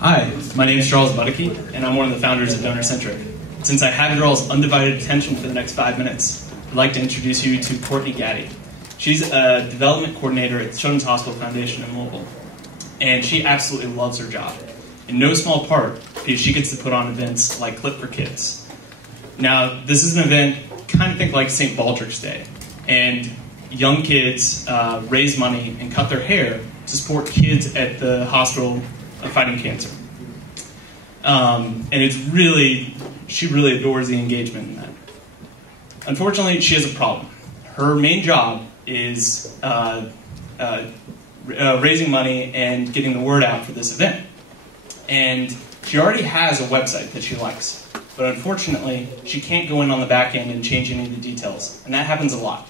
Hi, my name is Charles Buddicky, and I'm one of the founders of DonorCentric. Since I have your all's undivided attention for the next 5 minutes, I'd like to introduce you to Courtney Gaddy. She's a development coordinator at the Children's Hospital Foundation in Louisville, and she absolutely loves her job, in no small part because she gets to put on events like Clip for Kids. Now, this is an event, kind of think like St. Baldrick's Day, and young kids raise money and cut their hair to support kids at the hospital fighting cancer. And it's really, she really adores the engagement in that. Unfortunately, she has a problem. Her main job is raising money and getting the word out for this event. And she already has a website that she likes. But unfortunately, she can't go in on the back end and change any of the details. And that happens a lot.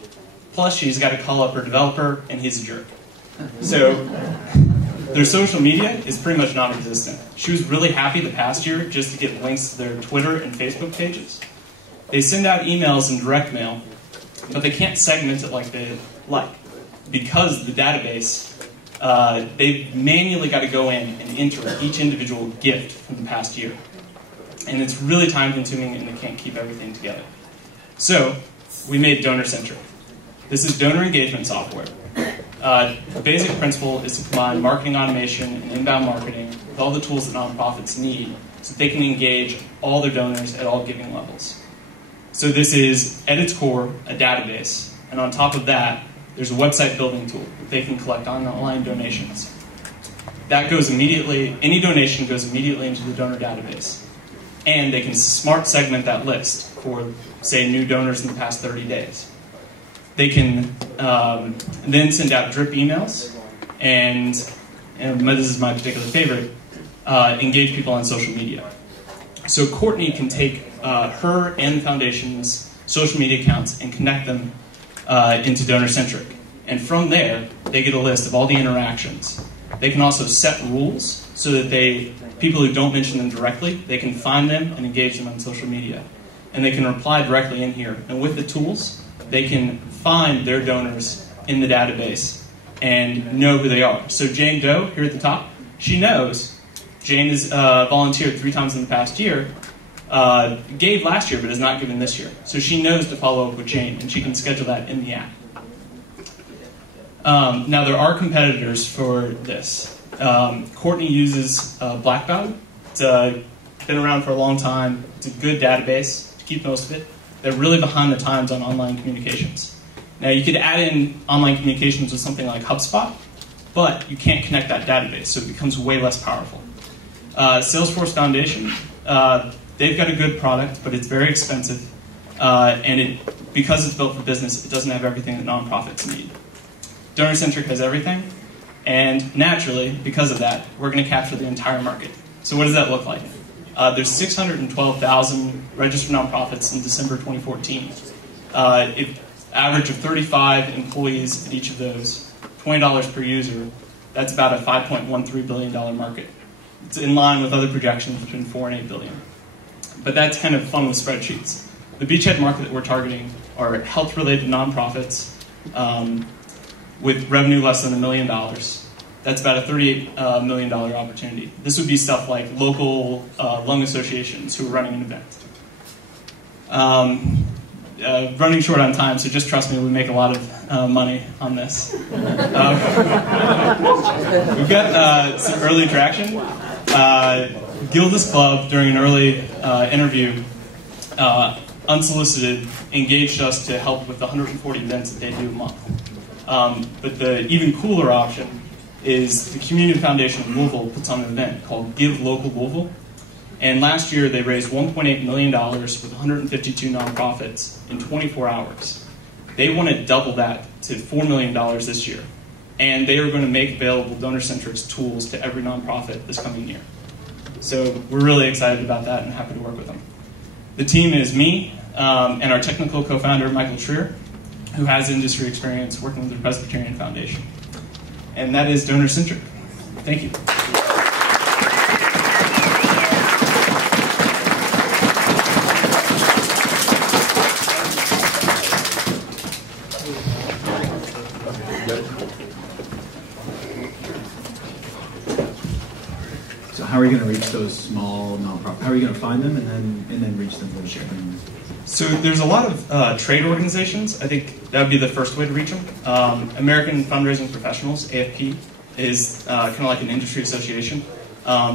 Plus, she's got to call up her developer, and he's a jerk. So their social media is pretty much non-existent. She was really happy the past year just to get links to their Twitter and Facebook pages. They send out emails and direct mail, but they can't segment it like they like. Because the database, they've manually got to go in and enter each individual gift from the past year. And it's really time-consuming, and they can't keep everything together. So we made DonorCentric. This is donor engagement software. The basic principle is to combine marketing automation and inbound marketing with all the tools that nonprofits need so that they can engage all their donors at all giving levels. So this is, at its core, a database. And on top of that, there's a website building tool that they can collect online donations. That goes immediately, any donation goes immediately into the donor database. And they can smart segment that list for, say, new donors in the past 30 days. They can then send out drip emails, and this is my particular favorite, engage people on social media. So Courtney can take her and the foundation's social media accounts and connect them into DonorCentric. And from there, they get a list of all the interactions. They can also set rules so that people who don't mention them directly, they can find them and engage them on social media. And they can reply directly in here. And with the tools, they can find their donors in the database and know who they are. So Jane Doe, here at the top, she knows Jane has volunteered 3 times in the past year, gave last year but has not given this year. So she knows to follow up with Jane, and she can schedule that in the app. Now there are competitors for this. Courtney uses Blackbound. It's been around for a long time. It's a good database to keep most of it. They're really behind the times on online communications. Now you could add in online communications with something like HubSpot, but you can't connect that database, so it becomes way less powerful. Salesforce Foundation, they've got a good product, but it's very expensive, and because it's built for business, it doesn't have everything that nonprofits need. DonorCentric has everything, and naturally, because of that, we're going to capture the entire market. So what does that look like? There's 612,000 registered nonprofits in December 2014. Average of 35 employees at each of those, $20 per user, that's about a $5.13 billion market. It's in line with other projections between 4 and 8 billion. But that's kind of fun with spreadsheets. The beachhead market that we're targeting are health-related nonprofits with revenue less than $1 million. That's about a $38 million opportunity. This would be stuff like local lung associations who are running an event. Running short on time, so just trust me, we make a lot of money on this. We've got some early traction. Gilda's Club, during an early interview, unsolicited, engaged us to help with the 140 events that they do a month. But the even cooler option is the Community Foundation of Louisville puts on an event called Give Local Louisville. And last year they raised $1.8 million with 152 nonprofits in 24 hours. They want to double that to $4 million this year. And they are going to make available DonorCentric's tools to every nonprofit this coming year. So we're really excited about that and happy to work with them. The team is me and our technical co-founder, Michael Trier, who has industry experience working with the Presbyterian Foundation. And that is DonorCentric. Thank you. So how are you going to reach those small nonprofits? How are you going to find them and then reach them? Sure. So there's a lot of trade organizations. I think that would be the first way to reach them. American Fundraising Professionals, AFP, is kind of like an industry association.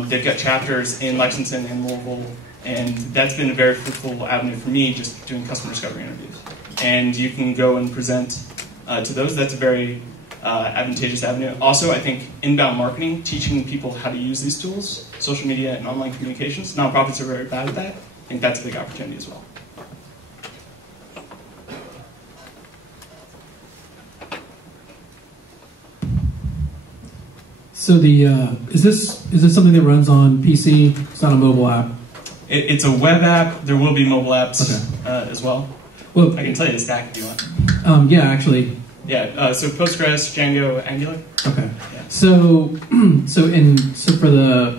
They've got chapters in Lexington and Louisville, and that's been a very fruitful avenue for me, just doing customer discovery interviews. And you can go and present to those. That's a very advantageous avenue. Also, I think inbound marketing, teaching people how to use these tools, social media and online communications. Nonprofits are very bad at that. I think that's a big opportunity as well. So the is this something that runs on PC? It's not a mobile app. It's a web app. There will be mobile apps as well. Well, I can tell you the stack if you want. Yeah, actually. Yeah. So Postgres, Django, Angular. Okay. Yeah. So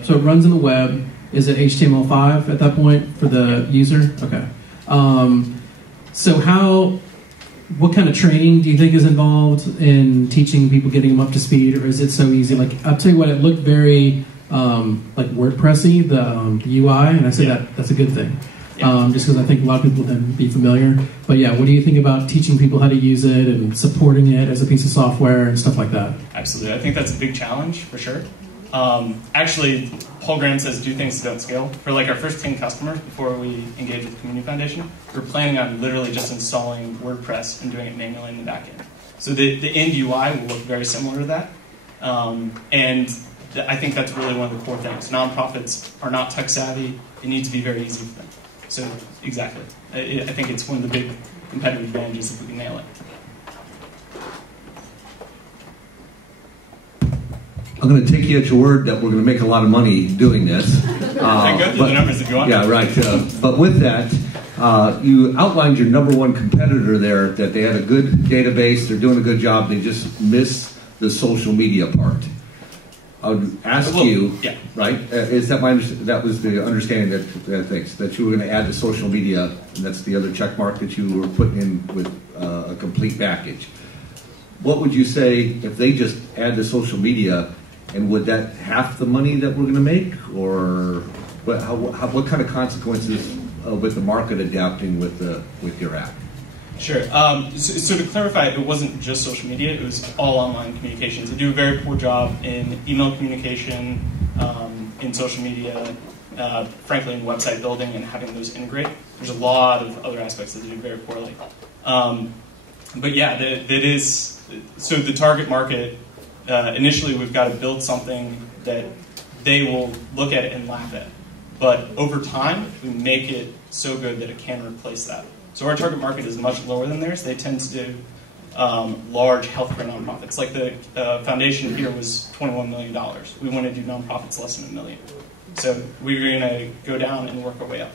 it runs in the web. Is it HTML5 at that point for the user? Okay. So what kind of training do you think is involved in teaching people, getting them up to speed, or is it so easy? Like, I'll tell you what, it looked very like WordPressy, the UI, and I say that's a good thing. Just because I think a lot of people wouldn't be familiar. But yeah, what do you think about teaching people how to use it and supporting it as a piece of software and stuff like that? Absolutely. I think that's a big challenge for sure. Actually, Paul Graham says do things that don't scale. For like our first 10 customers before we engaged with the Community Foundation, we're planning on literally just installing WordPress and doing it manually in the back end. So the end UI will look very similar to that. I think that's really one of the core things. Nonprofits are not tech savvy. It needs to be very easy for them. So exactly. I think it's one of the big competitive advantages if we can nail it. I'm going to take you at your word that we're going to make a lot of money doing this. I go through the numbers if you want. Yeah, right. But with that, you outlined your number one competitor there, that they had a good database, they're doing a good job, they just miss the social media part. I would ask you, right? Is that that was the understanding that you were going to add the social media, and that's the other check mark that you were putting in with a complete package. What would you say if they just add the social media, and would that half the money that we're going to make, or what kind of consequences with the market adapting with your app? Sure. So to clarify, it wasn't just social media, it was all online communications. They do a very poor job in email communication, in social media, frankly in website building and having those integrate. There's a lot of other aspects that they do very poorly. But yeah, that is, so the target market, initially we've got to build something that they will look at it and laugh at. But over time, we make it so good that it can replace that. So our target market is much lower than theirs. They tend to do large healthcare nonprofits. Like the foundation here was $21 million. We want to do nonprofits less than $1 million. So we're going to go down and work our way up.